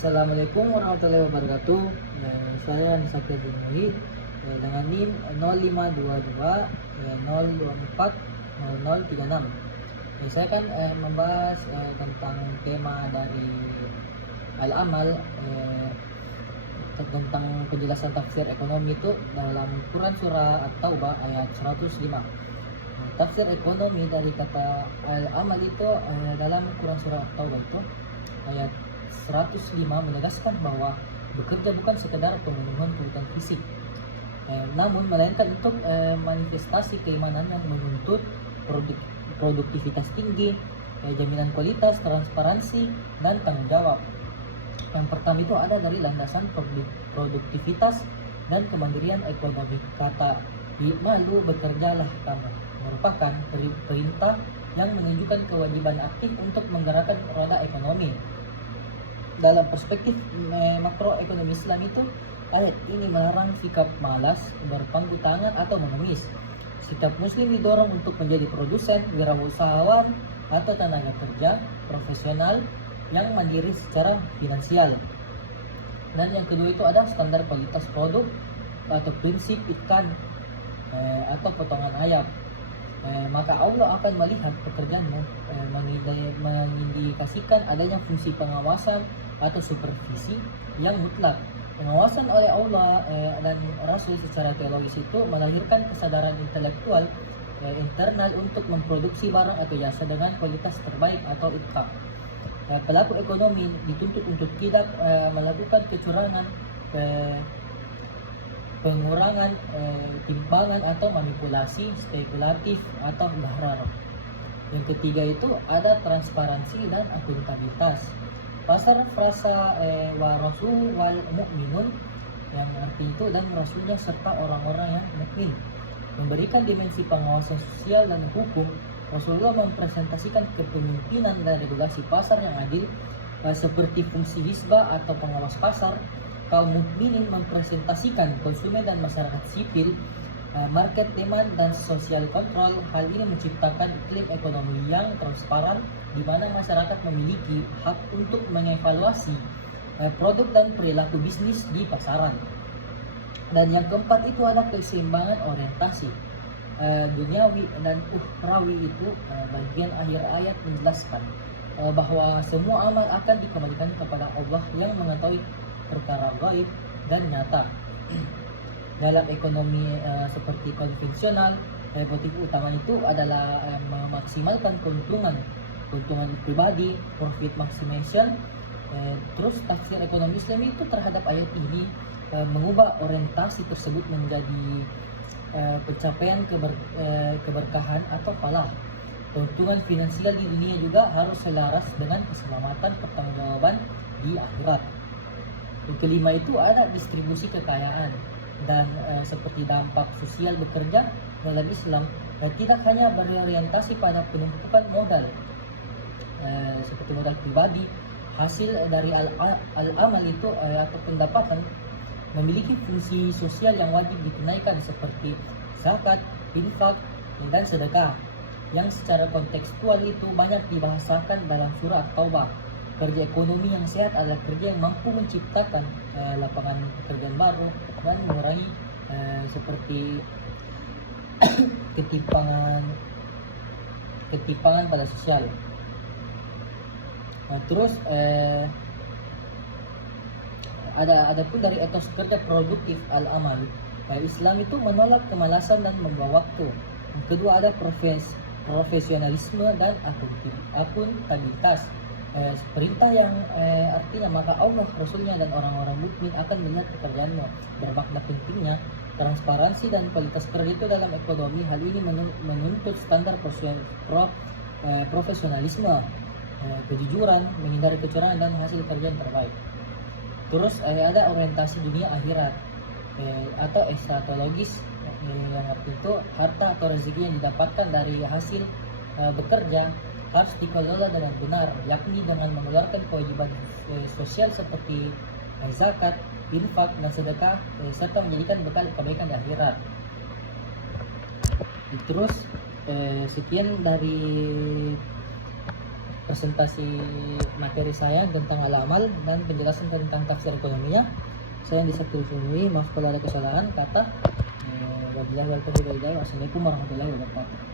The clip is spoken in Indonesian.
Assalamualaikum warahmatullahi wabarakatuh. Saya Nisakir bin Muhid dengan NIM 0522 024 0036. Saya akan membahas tentang tema dari Al-Amal, tentang penjelasan tafsir ekonomi itu dalam Quran surah At-Taubah ayat 105. Tafsir ekonomi dari kata Al-Amal itu dalam Quran surah At-Taubah itu ayat 105 menegaskan bahwa bekerja bukan sekedar pemenuhan kebutuhan fisik, namun melainkan untuk manifestasi keimanan yang menuntut produktivitas tinggi, jaminan kualitas, transparansi, dan tanggung jawab. Yang pertama itu ada dari landasan produktivitas dan kemandirian ekonomi. Kata "I'malu, bekerjalah kamu" merupakan perintah yang menunjukkan kewajiban aktif untuk menggerakkan roda ekonomi. Dalam perspektif makroekonomi Islam itu, ayat ini melarang sikap malas, berpangku tangan, atau mengemis. Sikap muslim didorong untuk menjadi produsen, wirausahawan, atau tenaga kerja profesional yang mandiri secara finansial. Dan yang kedua itu ada standar kualitas produk atau prinsip ikan atau potongan ayam. Maka Allah akan melihat pekerjaanmu, mengindikasikan adanya fungsi pengawasan atau supervisi yang mutlak. Pengawasan oleh Allah dan Rasul secara teologis itu melahirkan kesadaran intelektual internal untuk memproduksi barang atau jasa dengan kualitas terbaik atau itqan. Pelaku ekonomi dituntut untuk tidak melakukan kecurangan, pengurangan, timbangan atau manipulasi spekulatif atau gharar. Yang ketiga itu ada transparansi dan akuntabilitas. Pasar frasa wa rasul wal mu'minun, yang arti itu dan rasulnya serta orang-orang yang mukmin, memberikan dimensi pengawasan sosial dan hukum. Rasulullah mempresentasikan kepemimpinan dan regulasi pasar yang adil seperti fungsi hisbah atau pengawas pasar. Kaum mukminin mempresentasikan konsumen dan masyarakat sipil, market demand dan social control. Hal ini menciptakan iklim ekonomi yang transparan di mana masyarakat memiliki hak untuk mengevaluasi produk dan perilaku bisnis di pasaran. Dan yang keempat itu ada keseimbangan orientasi duniawi dan ukhrawi. Itu bagian akhir ayat menjelaskan bahwa semua amal akan dikembalikan kepada Allah yang mengetahui perkara gaib dan nyata. Dalam ekonomi seperti konvensional, motif utama itu adalah memaksimalkan keuntungan pribadi, profit maximization. Terus tafsir ekonomi Islam itu terhadap ayat ini mengubah orientasi tersebut menjadi pencapaian keberkahan atau falah. Keuntungan finansial di dunia juga harus selaras dengan keselamatan pertanggungjawaban di akhirat. Yang kelima itu ada distribusi kekayaan dan seperti dampak sosial bekerja dalam Islam tidak hanya berorientasi pada penumpukan modal seperti modal pribadi. Hasil dari al-amal itu atau pendapatan memiliki fungsi sosial yang wajib ditunaikan seperti zakat, infak, dan sedekah, yang secara kontekstual itu banyak dibahasakan dalam surah At-Taubah. Kerja ekonomi yang sehat adalah kerja yang mampu menciptakan lapangan pekerjaan baru dan mengurangi seperti ketimpangan pada sosial. Terus ada pun dari etos kerja produktif al-amal, Islam itu menolak kemalasan dan membawa waktu. Yang kedua ada profesionalisme dan akuntabilitas. Perintah yang artinya maka Allah, Rasulnya, dan orang-orang mukmin akan melihat pekerjaanmu. Bermakna pentingnya transparansi dan kualitas kerja itu dalam ekonomi. Hal ini menuntut standar profesionalisme, kejujuran, menghindari kecurangan, dan hasil kerja yang terbaik. Terus ada orientasi dunia akhirat atau ekstratologis, yang arti itu harta atau rezeki yang didapatkan dari hasil bekerja harus dikelola dengan benar, yakni dengan mengeluarkan kewajiban sosial seperti zakat, infak, dan sedekah, serta menjadikan bekal kebaikan di akhirat. Terus sekian dari presentasi materi saya tentang al-amal dan penjelasan tentang tafsir ekonominya. Saya yang disatuhi, maaf kalau ada kesalahan kata. Wabillahi wal taufiq wal hidayah. Wassalamualaikum warahmatullahi wabarakatuh.